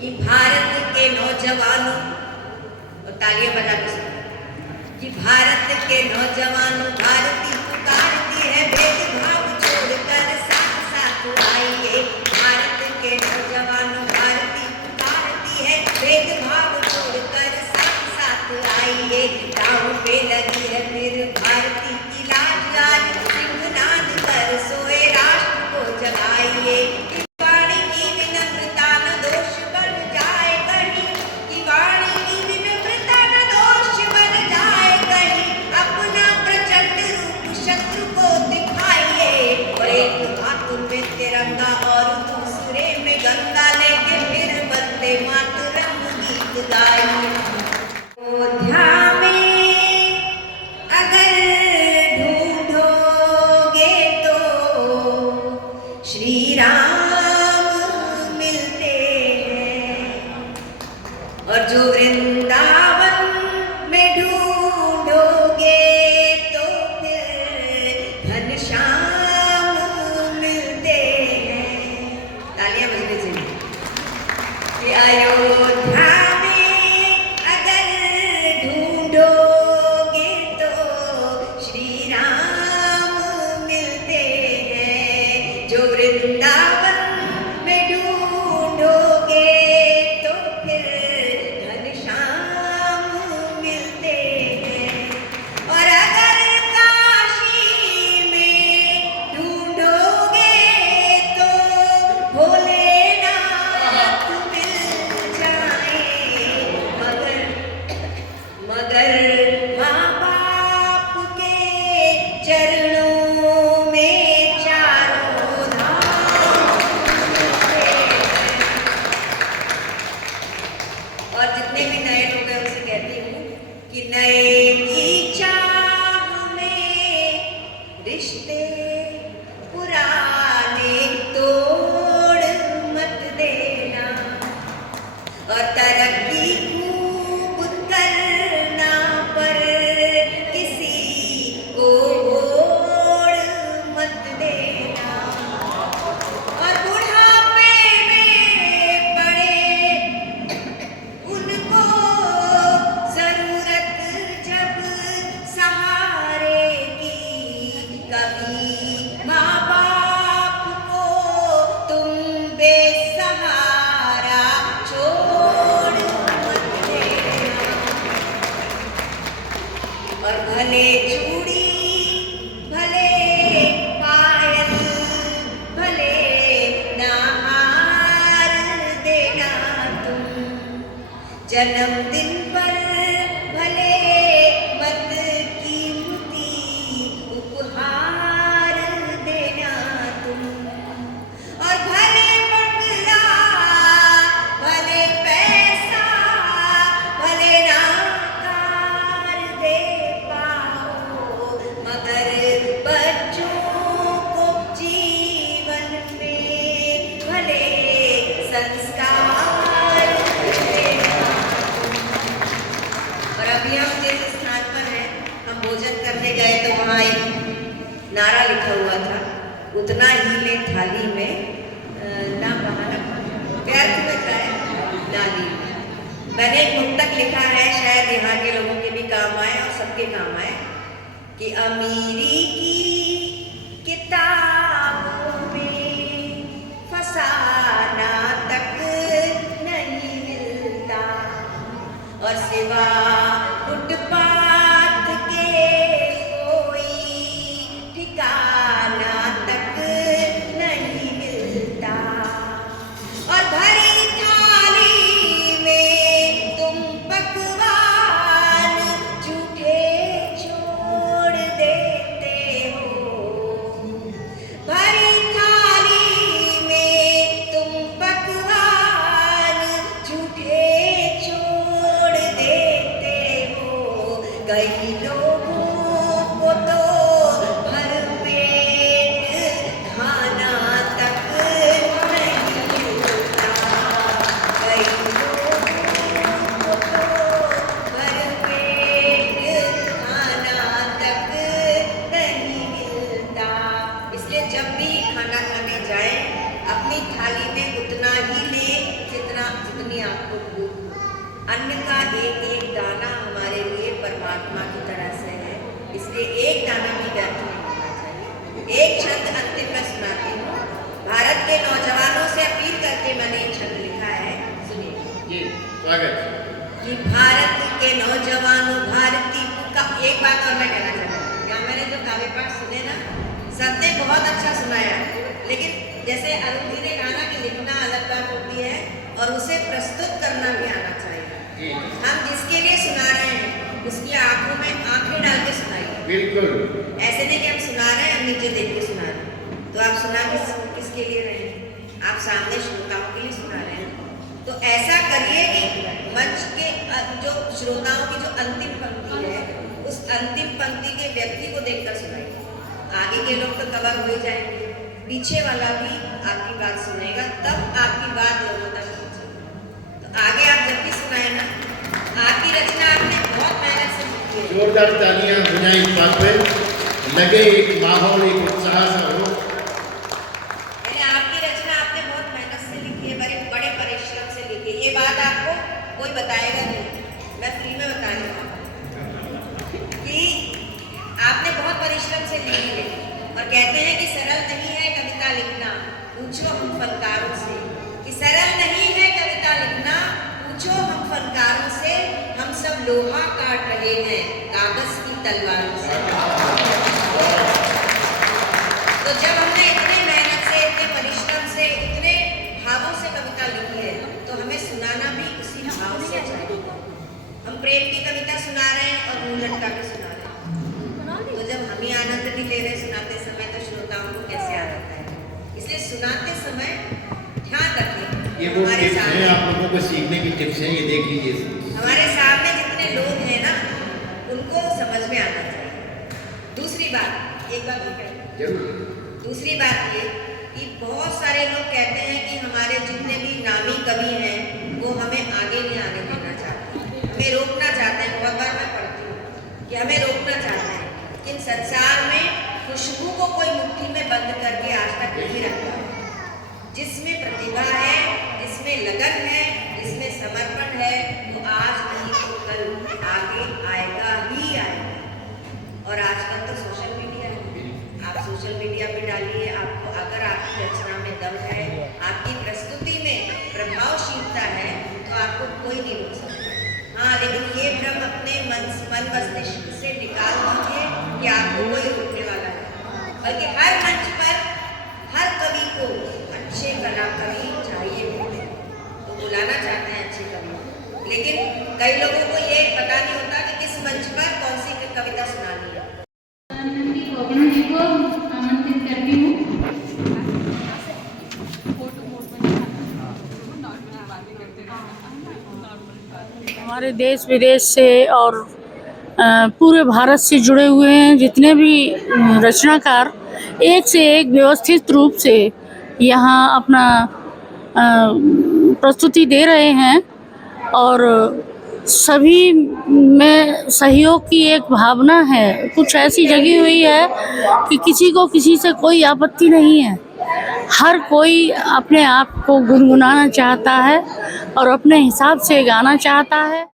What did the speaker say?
कि भारत के नौजवानों, और तालियां बजाते सुनो, कि भारत के नौजवानों भारती पुकारती है, भेदभाव छोड़कर साथ साथ आइए। भारत के नौजवानों भारती पुकारती है, भेदभाव छोड़कर साथ साथ आइए। दांव पे लगी है फिर भारती की लाज, आज सिंहनाद कर सोए राष्ट्र को जगाइए। वाणी की विनम्रता न दोष बन जाए कहीं, कि वाणी की विनम्रता न दोष बन जाए कहीं। अपना प्रचंड रूप शत्रु को दिखाइए, और एक हाथ में तिरंगा और दूसरे में गंगा लेके फिर वंदे मातरम गीत गाइए। अयोध्या में अगर ढूंढोगे तो श्री राम मिलते हैं, और जो वृंदावन में ढूंढोगे तो फिर घनश्याम मिलते हैं। तालियां बजने चाहिए। कि अयोध्या में अगर ढूंढोगे तो श्री राम मिलते हैं, जो वृंदावन में ढूंढोगे तो फिर घनश्याम मिलते हैं। और अगर काशी में ढूंढोगे तो भोलेनाथ मिल जाए, मगर माँ बाप के चरणों में चारों धाम मिलते हैं। और जितने भी नए लोग हैं उनसे कहती हूँ कि नए की चाह में रिश्ते पुराने तोड़ मत देना, और तरक्की खूब करना पर किसी को मोड़ मत देना। और बुढ़ापे में पड़े उनको जरूरत जब सहारे की, कभी माँ बाप को तुम बेसहारा छोड़ मत देना। और भले चूड़ी भले पायल भले ना हार देना तुम, जन्मदिन पर भले मत कीमती उपहार देना तुम। और भले बंगला भले पैसा भले ना कार दे पाओ, मगर बच्चों को जीवन में भले संस्कार देना। और अभी हम जिस स्थान पर हैं, हम भोजन करने गए तो वहाँ एक नारा लिखा हुआ था, उतना ही ले थाली में ना बहाना व्यर्थ में जाए नाली में। मैंने एक मुक्तक लिखा है, शायद यहाँ के लोगों के भी काम आए और सबके काम आए, कि अमीरी की किताबों में फसाना तक नहीं मिलता, और सिवा फुटपाथ के कोई ठिकाना तक नहीं मिलता। और भरी थाली में तुम पकवान झूठे छोड़ देते हो, भरी थाली में तुम छंद अंतिम में सुनाती हूँ। भारत के नौजवानों से अपील करके मैंने ये छंद लिखा है, सुनिए। जी, स्वागत। कि भारत के नौजवानों भारती का एक बात और मैं कहना चाहती हूँ। यहाँ मैंने जो काव्य पाठ सुने ना, सबने बहुत अच्छा सुनाया, लेकिन जैसे अरुण जी ने कहा ना कि लिखना अलग बात होती है और उसे प्रस्तुत करना भी आना चाहिए। हम जिसके लिए सुना रहे हैं उसकी आंखों में आंखें डाल के सुनाइए। बिल्कुल। ऐसे नहीं कि हम सुना रहे हैं, हम नीचे देख के सुना रहे हैं। तो आप सुना किसके लिए रहे हैं? आप सामने श्रोताओं के लिए सुना रहे हैं। तो ऐसा करिए कि मंच के जो श्रोताओं की जो अंतिम पंक्ति है, उस अंतिम पंक्ति के व्यक्ति को देखकर सुनाइए। आगे के लोग तो कवर हो ही जाएंगे, पीछे वाला भी आपकी बात सुनेगा, तब आपकी बात लोगों तक पहुंचेगी। तो आगे आप जब भी सुनाए ना, आपकी रचना आपने बहुत मेहनत से लिखी है। जोरदार तालियां हो जाएं इस बात पे, लगे एक माहौल, एक उत्साह सा हो। आपकी रचना आपने बहुत मेहनत से लिखी है, बड़े परिश्रम से लिखी है। ये बात आपको कोई बताएगा नहीं, मैं फ्री में बता रही हूँ कि आपने बहुत परिश्रम से लिखी है। और कहते हैं कि सरल नहीं है कविता लिखना, पूछो हम फनकारों से। कि सरल नहीं है कविता लिखना, पूछो हम फनकारों से। हम सब लोहा काट रहे हैं कागज की तलवारों से। तो जब हमने इतनी मेहनत से, इतने परिश्रम से, इतने भावों से कविता लिखी है, तो हमें सुनाना भी उसी भाव से चाहिए। हम प्रेम की कविता सुना रहे हैं और मुंह लटका के सुना रहे हैं, तो जब हम ही आनंद नहीं ले रहे सुनाते समय, तो श्रोताओं को कैसे आनंद आएगा? इसलिए सुनाते समय ध्यान रखें। ये वो टिप्स हैं, आप लोगों को सीखने की टिप्स हैं, ये देख लीजिए। हमारे सामने जितने लोग हैं ना, उनको समझ में आना चाहिए। दूसरी बात, एक बात और कहते जरूर। दूसरी बात ये कि बहुत सारे लोग कहते हैं कि हमारे जितने भी नामी कवि हैं वो हमें आगे नहीं आने देना चाहते, हमें रोकना चाहते हैं। बहुत बार मैं पढ़ती हूँ कि हमें रोकना चाहते हैं, लेकिन संसार में खुशबू को कोई मुट्ठी में बंद करके आज तक नहीं रखा है। जिसमें प्रतिभा है, जिसमें लगन है, जिसमें समर्पण है, वो आज नहीं तो कल आगे आएगा ही आएगा। और आजकल तो सोशल मीडिया है, आप सोशल मीडिया पे डालिए, आपको अगर आपकी रचना में दम है, आपकी प्रस्तुति में प्रभावशीलता है, तो आपको कोई नहीं रोक सकता। हाँ, लेकिन ये भ्रम अपने मन मस्तिष्क से निकाल दीजिए कि आपको कोई रोकने वाला है। बल्कि हर मंच पर हर कवि को अच्छे कवि चाहिए होते हैं, तो बुलाना चाहते हैं अच्छे कवि, लेकिन कई लोगों को ये पता नहीं होता कि किस मंच पर कौन सी कविता सुनानी है। जी को आमंत्रित करती हूँ। हमारे देश विदेश से और पूरे भारत से जुड़े हुए हैं जितने भी रचनाकार, एक से एक व्यवस्थित रूप से यहाँ अपना प्रस्तुति दे रहे हैं। और सभी में सहयोग की एक भावना है, कुछ ऐसी जगी हुई है कि किसी को किसी से कोई आपत्ति नहीं है। हर कोई अपने आप को गुनगुनाना चाहता है और अपने हिसाब से गाना चाहता है।